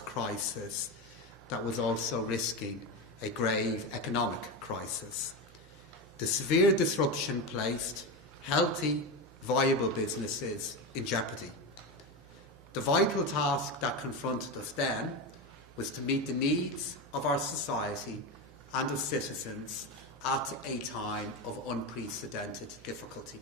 health crisis that was also risking a grave economic crisis. The severe disruption placed healthy, viable businesses in jeopardy. The vital task that confronted us then was to meet the needs of our society and of citizens at a time of unprecedented difficulty.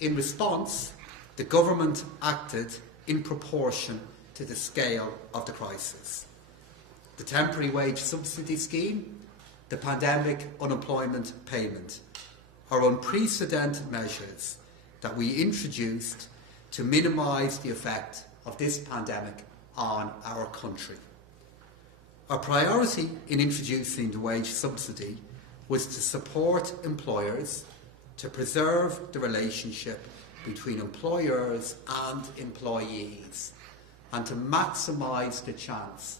In response, the government acted in proportion to the scale of the crisis. The temporary wage subsidy scheme, the pandemic unemployment payment, are unprecedented measures that we introduced to minimise the effect of this pandemic on our country. Our priority in introducing the wage subsidy was to support employers to preserve the relationship between employers and employees and to maximise the chance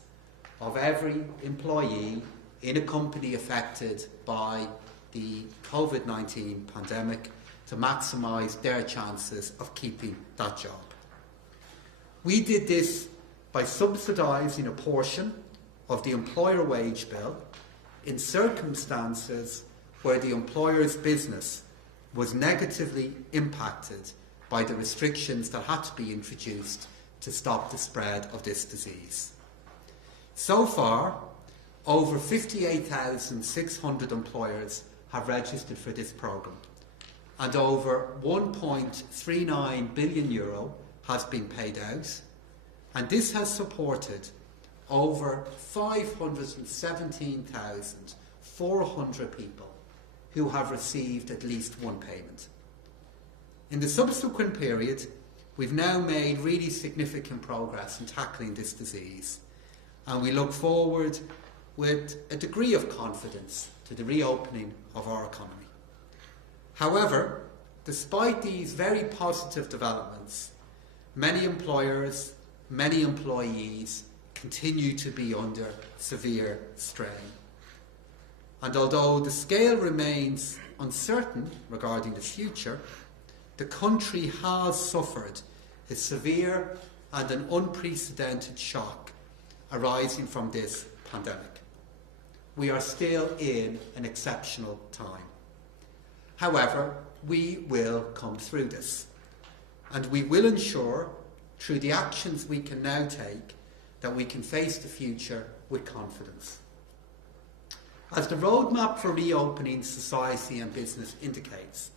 of every employee in a company affected by the COVID-19 pandemic to maximise their chances of keeping that job. We did this by subsidising a portion of the employer wage bill in circumstances where the employer's business was negatively impacted by the restrictions that had to be introduced to stop the spread of this disease. So far, over 58,600 employers have registered for this programme, and over €1.39 billion has been paid out, and this has supported over 517,400 people who have received at least one payment. In the subsequent period, we've now made really significant progress in tackling this disease, and we look forward with a degree of confidence to the reopening of our economy. However, despite these very positive developments, many employers, many employees continue to be under severe strain. And although the scale remains uncertain regarding the future, the country has suffered a severe and an unprecedented shock arising from this pandemic. We are still in an exceptional time. However, we will come through this, and we will ensure, through the actions we can now take, that we can face the future with confidence. As the roadmap for reopening society and business indicates,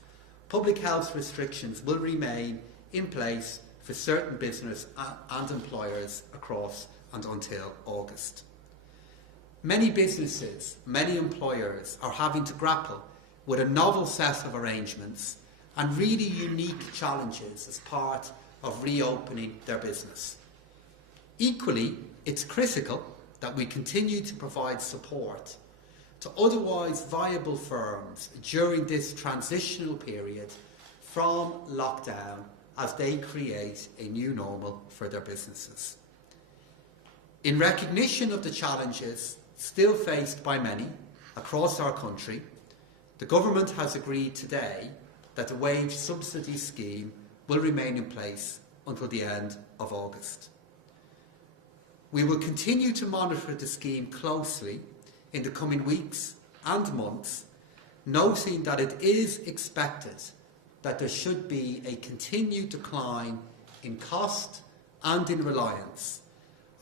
public health restrictions will remain in place for certain business and employers across and until August. Many businesses, many employers are having to grapple with a novel set of arrangements and really unique challenges as part of reopening their business. Equally, it's critical that we continue to provide support to otherwise viable firms during this transitional period from lockdown as they create a new normal for their businesses. In recognition of the challenges still faced by many across our country, the government has agreed today that the wage subsidy scheme will remain in place until the end of August. We will continue to monitor the scheme closely in the coming weeks and months, noting that it is expected that there should be a continued decline in cost and in reliance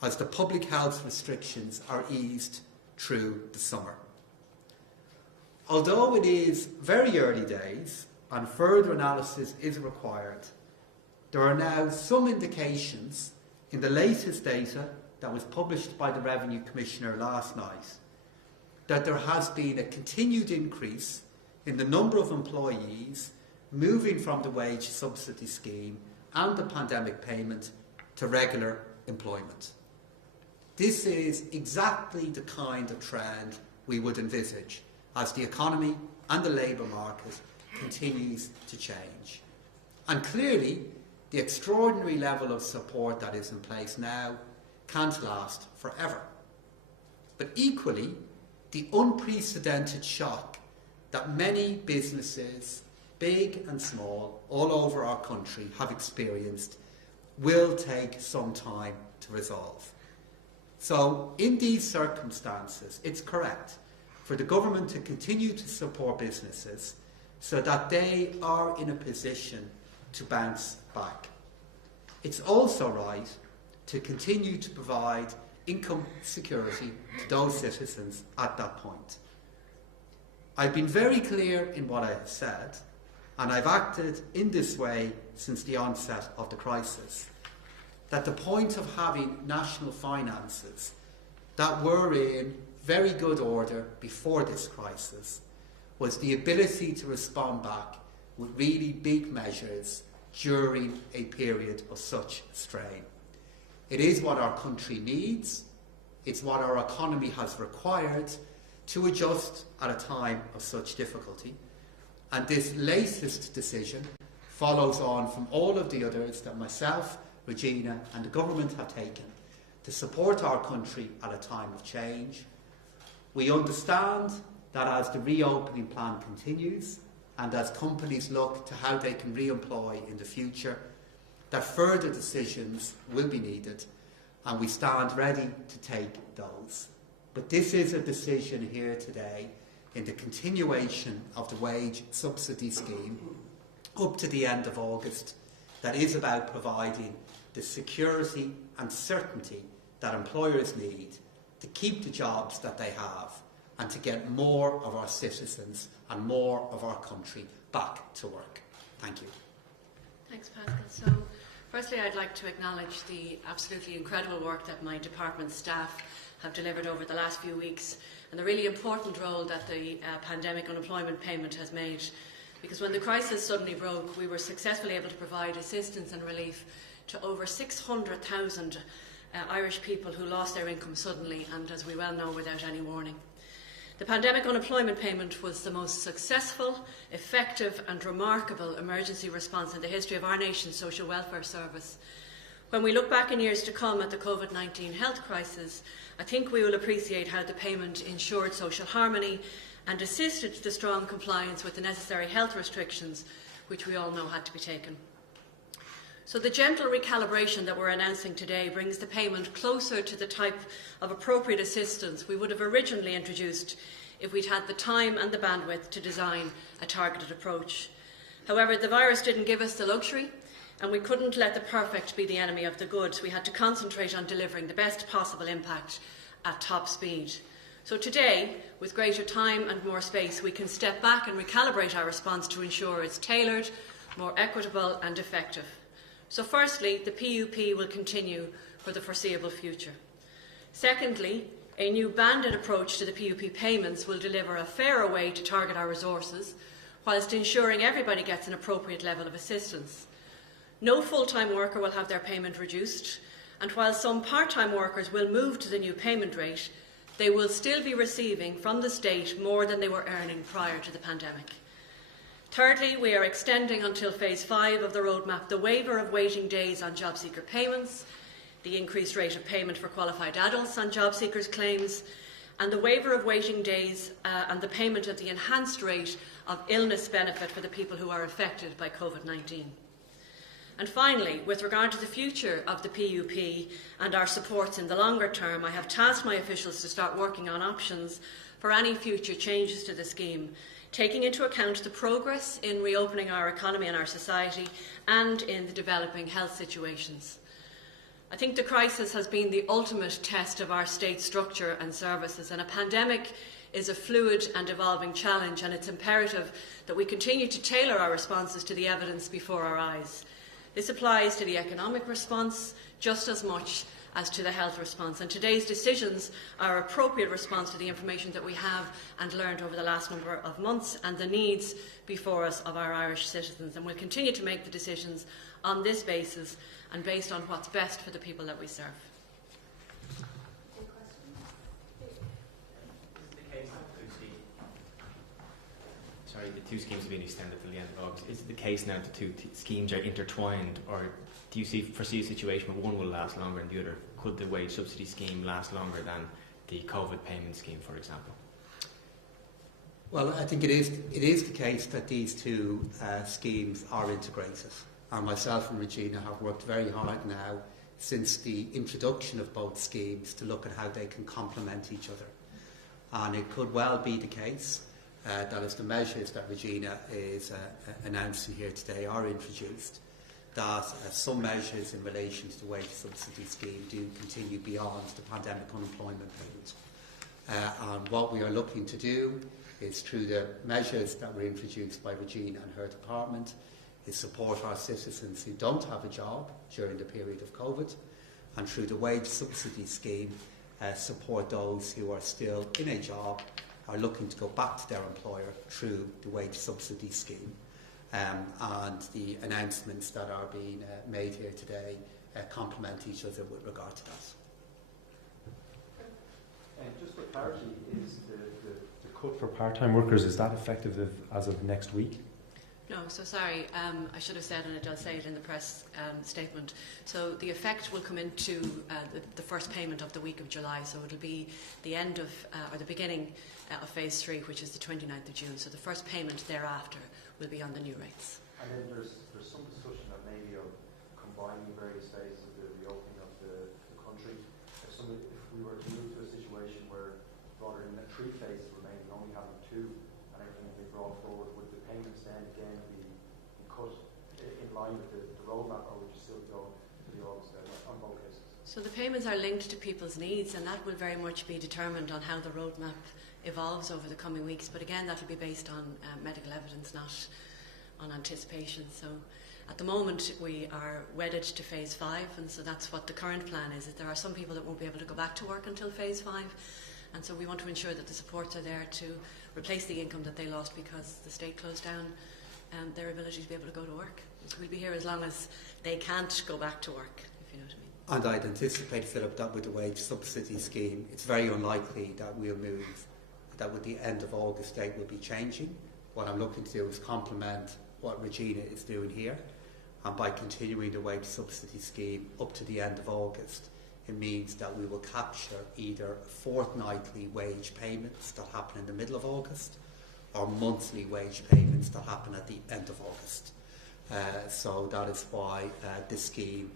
as the public health restrictions are eased through the summer. Although it is very early days and further analysis is required, there are now some indications in the latest data that was published by the Revenue Commissioner last night that there has been a continued increase in the number of employees moving from the wage subsidy scheme and the pandemic payment to regular employment. This is exactly the kind of trend we would envisage as the economy and the labour market continues to change. And clearly, the extraordinary level of support that is in place now can't last forever. But equally, the unprecedented shock that many businesses, big and small, all over our country have experienced will take some time to resolve. So in these circumstances, it's correct for the government to continue to support businesses so that they are in a position to bounce back. It's also right to continue to provide income security to those citizens at that point. I've been very clear in what I have said, and I've acted in this way since the onset of the crisis, that the point of having national finances that were in very good order before this crisis was the ability to respond back with really big measures during a period of such strain. It is what our country needs, it's what our economy has required to adjust at a time of such difficulty. And this latest decision follows on from all of the others that myself, Regina and the government have taken to support our country at a time of change. We understand that as the reopening plan continues and as companies look to how they can re-employ in the future, that further decisions will be needed, and we stand ready to take those. But this is a decision here today in the continuation of the wage subsidy scheme up to the end of August that is about providing the security and certainty that employers need to keep the jobs that they have and to get more of our citizens and more of our country back to work. Thank you. Thanks, Paschal. So, firstly, I'd like to acknowledge the absolutely incredible work that my department staff have delivered over the last few weeks and the really important role that the pandemic unemployment payment has made. Because when the crisis suddenly broke, we were successfully able to provide assistance and relief to over 600,000 Irish people who lost their income suddenly and, as we well know, without any warning. The pandemic unemployment payment was the most successful, effective and remarkable emergency response in the history of our nation's social welfare service. When we look back in years to come at the COVID-19 health crisis, I think we will appreciate how the payment ensured social harmony and assisted the strong compliance with the necessary health restrictions which we all know had to be taken. So the gentle recalibration that we're announcing today brings the payment closer to the type of appropriate assistance we would have originally introduced if we'd had the time and the bandwidth to design a targeted approach. However, the virus didn't give us the luxury, and we couldn't let the perfect be the enemy of the good. We had to concentrate on delivering the best possible impact at top speed. So today, with greater time and more space, we can step back and recalibrate our response to ensure it's tailored, more equitable and effective. So firstly, the PUP will continue for the foreseeable future. Secondly, a new banded approach to the PUP payments will deliver a fairer way to target our resources, whilst ensuring everybody gets an appropriate level of assistance. No full-time worker will have their payment reduced, and while some part-time workers will move to the new payment rate, they will still be receiving from the state more than they were earning prior to the pandemic. Thirdly, we are extending until Phase 5 of the roadmap the waiver of waiting days on job seeker payments, the increased rate of payment for qualified adults on job seekers' claims, and the waiver of waiting days and the payment of the enhanced rate of illness benefit for the people who are affected by COVID-19. And finally, with regard to the future of the PUP and our supports in the longer term, I have tasked my officials to start working on options for any future changes to the scheme, taking into account the progress in reopening our economy and our society and in the developing health situations. I think the crisis has been the ultimate test of our state structure and services, and a pandemic is a fluid and evolving challenge, and it's imperative that we continue to tailor our responses to the evidence before our eyes. This applies to the economic response just as much as to the health response, and today's decisions are an appropriate response to the information that we have and learned over the last number of months and the needs before us of our Irish citizens, and we'll continue to make the decisions on this basis and based on what's best for the people that we serve. Sorry, the two schemes have been extended till the end of August. Is it the case now the two schemes are intertwined, or do you foresee a situation where one will last longer than the other? Could the wage subsidy scheme last longer than the COVID payment scheme, for example? Well, I think it is the case that these two schemes are integrated. And myself and Regina have worked very hard now since the introduction of both schemes to look at how they can complement each other. And it could well be the case that as the measures that Regina is announcing here today are introduced, that some measures in relation to the wage subsidy scheme do continue beyond the pandemic unemployment payment. And what we are looking to do is, through the measures that were introduced by Regina and her department, is support our citizens who don't have a job during the period of COVID, and through the wage subsidy scheme, support those who are still in a job, are looking to go back to their employer through the wage subsidy scheme. And the announcements that are being made here today complement each other with regard to that. And just for clarity, is the cut for part-time workers, is that effective as of next week? No, so sorry, I should have said, and it does say it in the press statement. So the effect will come into the first payment of the week of July. So it'll be the end of, or the beginning of phase 3, which is the 29th of June. So the first payment thereafter will be on the new rates. And then there's some discussion that maybe of combining various phases of the reopening of the country. If we were to move to a situation where rather than 3 phases remaining, only having 2 and everything will be brought forward, would the payments then again be cut in line with the roadmap, or would you still go to the August deadline on both cases? So the payments are linked to people's needs, and that will very much be determined on how the roadmap evolves over the coming weeks. But again, that will be based on medical evidence, not on anticipation. So at the moment we are wedded to phase 5, and so that's what the current plan is. There are some people that won't be able to go back to work until phase 5, and so we want to ensure that the supports are there to replace the income that they lost because the state closed down their ability to be able to go to work. So we'll be here as long as they can't go back to work, if you know what I mean. And I'd anticipate, Philip, that with the wage subsidy scheme, it's very unlikely that we'll move, that with the end of August date will be changing. What I'm looking to do is complement what Regina is doing here, and by continuing the wage subsidy scheme up to the end of August, it means that we will capture either fortnightly wage payments that happen in the middle of August, or monthly wage payments that happen at the end of August. So that is why this scheme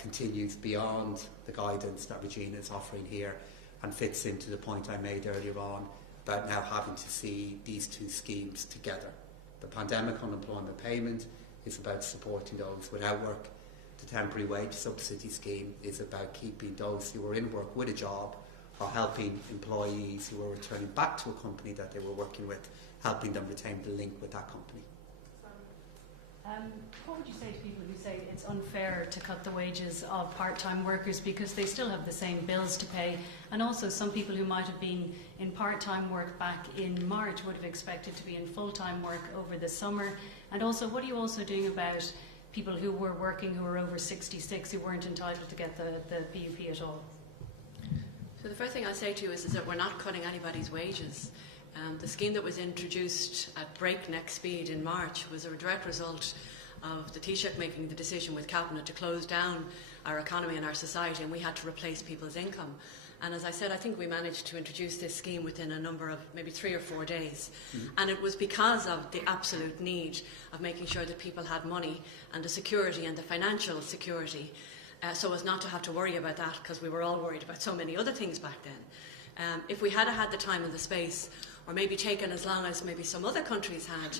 continues beyond the guidance that Regina is offering here, and fits into the point I made earlier on about now having to see these 2 schemes together. The pandemic unemployment payment is about supporting those without work. The temporary wage subsidy scheme is about keeping those who are in work with a job, or helping employees who are returning back to a company that they were working with, helping them retain the link with that company. What would you say to people who say it's unfair to cut the wages of part-time workers because they still have the same bills to pay, and also some people who might have been in part-time work back in March would have expected to be in full-time work over the summer? And also, what are you also doing about people who were working who were over 66 who weren't entitled to get the PUP at all? So the first thing I'll say to you is that we're not cutting anybody's wages. The scheme that was introduced at breakneck speed in March was a direct result of the Taoiseach making the decision with Cabinet to close down our economy and our society, and we had to replace people's income. And as I said, I think we managed to introduce this scheme within a number of maybe 3 or 4 days. And it was because of the absolute need of making sure that people had money and the security and the financial security, so as not to have to worry about that, because we were all worried about so many other things back then. If we had had the time and the space, or maybe taken as long as maybe some other countries had,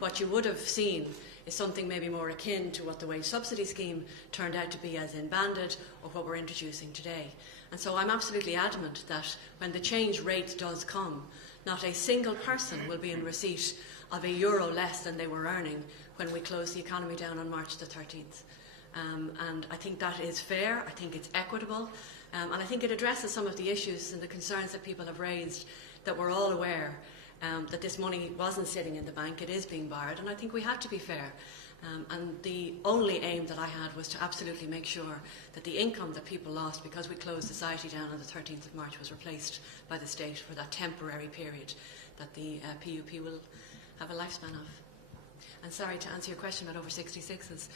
what you would have seen is something maybe more akin to what the wage subsidy scheme turned out to be as in banded, or what we're introducing today. And so I'm absolutely adamant that when the change rate does come, not a single person will be in receipt of €1 less than they were earning when we close the economy down on March the 13th. And I think that is fair, I think it's equitable, and I think it addresses some of the issues and the concerns that people have raised, that we're all aware that this money wasn't sitting in the bank, it is being borrowed, and I think we had to be fair. And the only aim that I had was to absolutely make sure that the income that people lost because we closed society down on the 13th of March was replaced by the state for that temporary period that the PUP will have a lifespan of. And sorry, to answer your question about over 66s,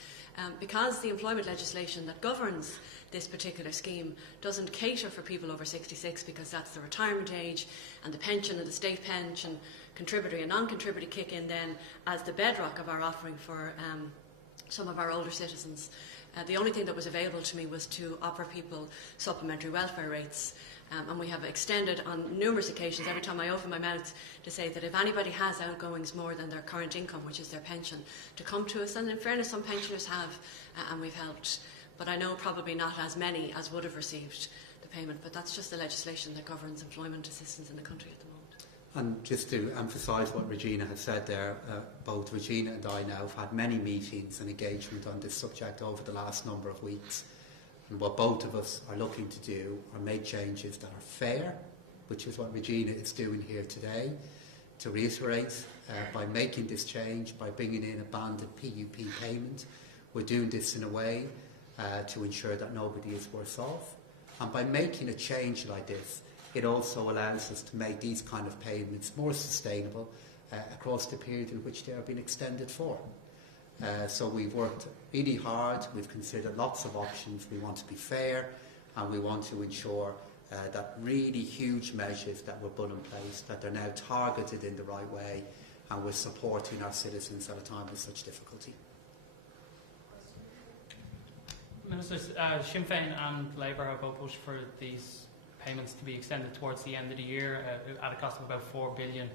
because the employment legislation that governs this particular scheme doesn't cater for people over 66, because that's the retirement age, and the pension and the state pension, contributory and non-contributory kick in then as the bedrock of our offering for some of our older citizens. The only thing that was available to me was to offer people supplementary welfare rates. And we have extended on numerous occasions, every time I open my mouth, to say that if anybody has outgoings more than their current income, which is their pension, to come to us. And in fairness, some pensioners have, and we've helped. But I know probably not as many as would have received the payment. But that's just the legislation that governs employment assistance in the country at the moment. And just to emphasise what Regina has said there, both Regina and I now have had many meetings and engagement on this subject over the last number of weeks. And what both of us are looking to do are make changes that are fair, which is what Regina is doing here today. To reiterate, by making this change, by bringing in a banded PUP payment, we're doing this in a way to ensure that nobody is worse off. And by making a change like this, it also allows us to make these kind of payments more sustainable across the period in which they are being extended for. So we've worked really hard, we've considered lots of options, we want to be fair, and we want to ensure that really huge measures that were put in place, that they're now targeted in the right way, and we're supporting our citizens at a time of such difficulty. Ministers, Sinn Féin and Labour have both pushed for these payments to be extended towards the end of the year at a cost of about $4 billion.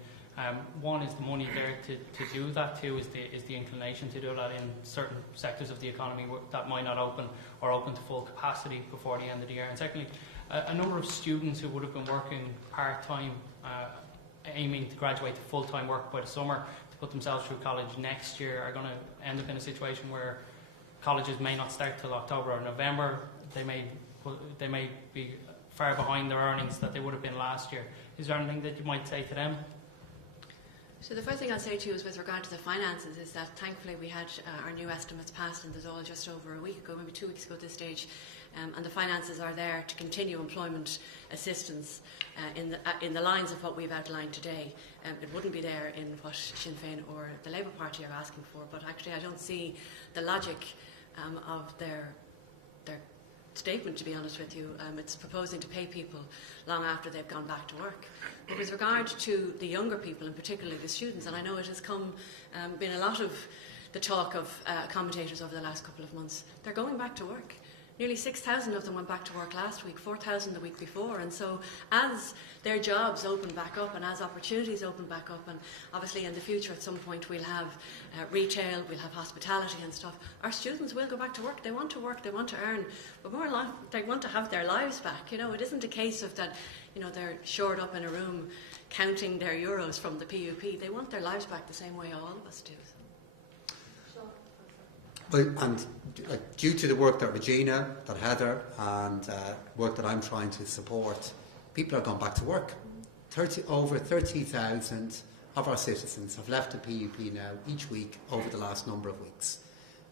One, is the money there to do that? Two, is the inclination to do that in certain sectors of the economy that might not open or open to full capacity before the end of the year? And secondly, a number of students who would have been working part-time, aiming to graduate to full-time work by the summer to put themselves through college next year, are going to end up in a situation where colleges may not start till October or November. They may be far behind their earnings that they would have been last year. Is there anything that you might say to them? So the first thing I'll say to you is with regard to the finances is that thankfully we had our new estimates passed in the Dáil just over a week ago, maybe 2 weeks ago at this stage, and the finances are there to continue employment assistance in the lines of what we've outlined today. It wouldn't be there in what Sinn Féin or the Labour Party are asking for, but actually I don't see the logic of their statement, to be honest with you. It's proposing to pay people long after they've gone back to work. But with regard to the younger people, and particularly the students, and I know it has been a lot of the talk of commentators over the last couple of months, they're going back to work. Nearly 6,000 of them went back to work last week, 4,000 the week before. And so as their jobs open back up and as opportunities open back up, and obviously in the future at some point we'll have retail, we'll have hospitality and stuff, our students will go back to work. They want to work, they want to earn, but more they want to have their lives back. You know, it isn't a case of that, you know, they're shored up in a room counting their euros from the PUP. They want their lives back the same way all of us do. Well, and due to the work that Regina, that Heather, and work that I'm trying to support, people are going back to work. Over 30,000 of our citizens have left the PUP now each week over the last number of weeks.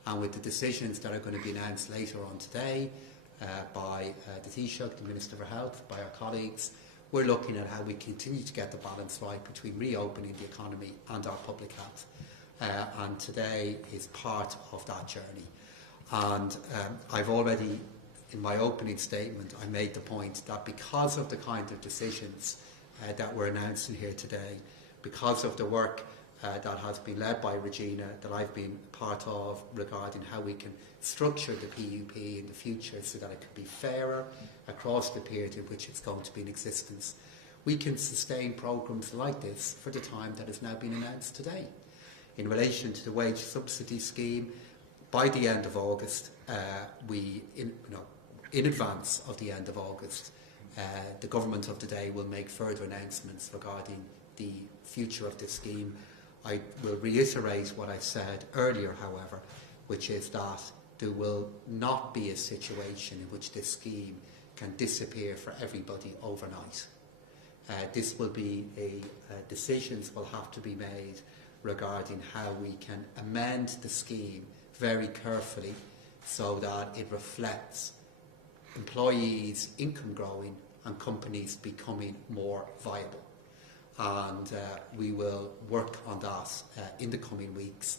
And with the decisions that are going to be announced later on today by the Taoiseach, the Minister for Health, by our colleagues, we're looking at how we continue to get the balance right between reopening the economy and our public health. And today is part of that journey. And I've already, in my opening statement, I made the point that because of the kind of decisions that we're announcing here today, because of the work that has been led by Regina, that I've been part of regarding how we can structure the PUP in the future so that it can be fairer across the period in which it's going to be in existence, we can sustain programmes like this for the time that has now been announced today. In relation to the wage subsidy scheme, by the end of August, in advance of the end of August, the government of the day will make further announcements regarding the future of this scheme. I will reiterate what I said earlier, however, which is that there will not be a situation in which this scheme can disappear for everybody overnight. This will be decisions will have to be made regarding how we can amend the scheme very carefully so that it reflects employees' income growing and companies becoming more viable. And we will work on that in the coming weeks.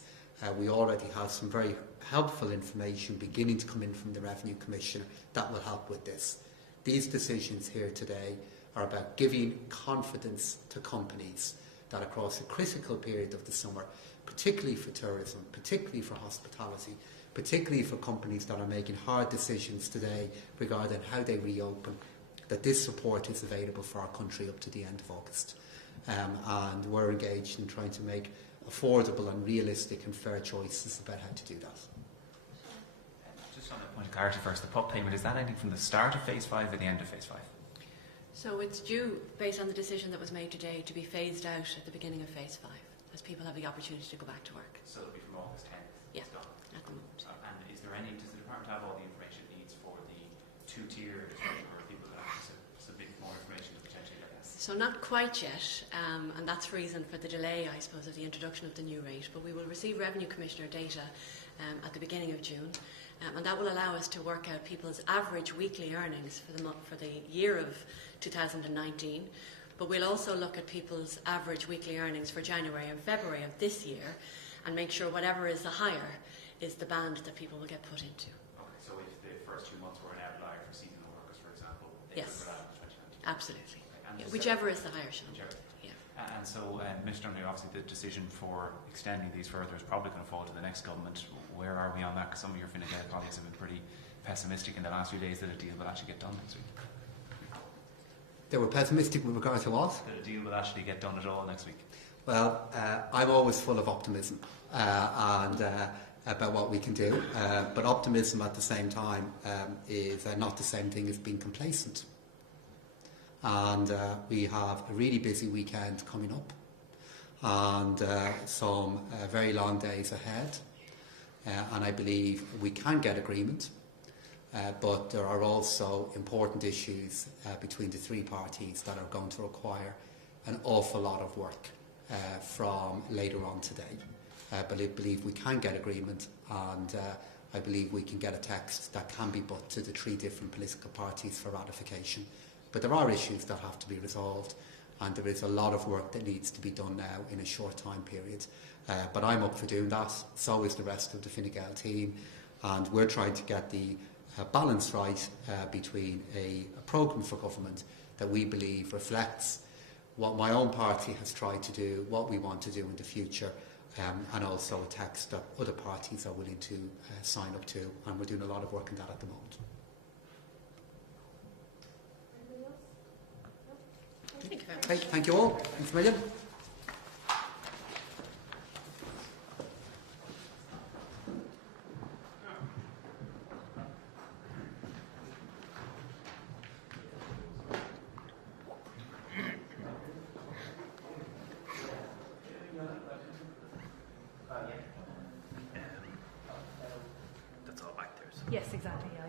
We already have some very helpful information beginning to come in from the Revenue Commissioner that will help with this. These decisions here today are about giving confidence to companies that across a critical period of the summer, particularly for tourism, particularly for hospitality, particularly for companies that are making hard decisions today regarding how they reopen, that this support is available for our country up to the end of August. And we're engaged in trying to make affordable and realistic and fair choices about how to do that. Just on a point of clarity first, the PUP payment, is that ending from the start of phase 5 or the end of phase 5? So it's due, based on the decision that was made today, to be phased out at the beginning of phase 5, as people have the opportunity to go back to work. So it'll be from August 10th? Yeah, It's gone. at the moment. And is there any, does the department have all the information it needs for the 2-tier structure where people can have to submit more information to potentially get this? So not quite yet, and that's the reason for the delay, I suppose, of the introduction of the new rate. But we will receive Revenue Commissioner data at the beginning of June, and that will allow us to work out people's average weekly earnings for the year of 2019. But we'll also look at people's average weekly earnings for January and February of this year, and make sure whatever is the higher is the band that people will get put into. Okay, so if the first 2 months were an outlier for seasonal workers, for example, they Yes. could go out in 2019? Absolutely. Okay, and Yeah, just whichever is the higher, Sean. Whichever. Yeah. And so, Mr. Donohoe, obviously the decision for extending these further is probably going to fall to the next government. Where are we on that? Because some of your Fine Gael colleagues have been pretty pessimistic in the last few days that a deal will actually get done next week. They were pessimistic with regard to what? That a deal will actually get done at all next week. Well, I'm always full of optimism and about what we can do, but optimism at the same time is not the same thing as being complacent. And we have a really busy weekend coming up and some very long days ahead, and I believe we can get agreement. But there are also important issues between the three parties that are going to require an awful lot of work from later on today. But I believe we can get agreement, and I believe we can get a text that can be put to the three different political parties for ratification. But there are issues that have to be resolved, and there is a lot of work that needs to be done now in a short time period. But I'm up for doing that, so is the rest of the Fine Gael team, and we're trying to get the balance right between a programme for government that we believe reflects what my own party has tried to do, what we want to do in the future, and also a text that other parties are willing to sign up to, and we're doing a lot of work on that at the moment. Thank you very much. Okay, thank you all. Thanks a million. Yes, exactly. Yeah.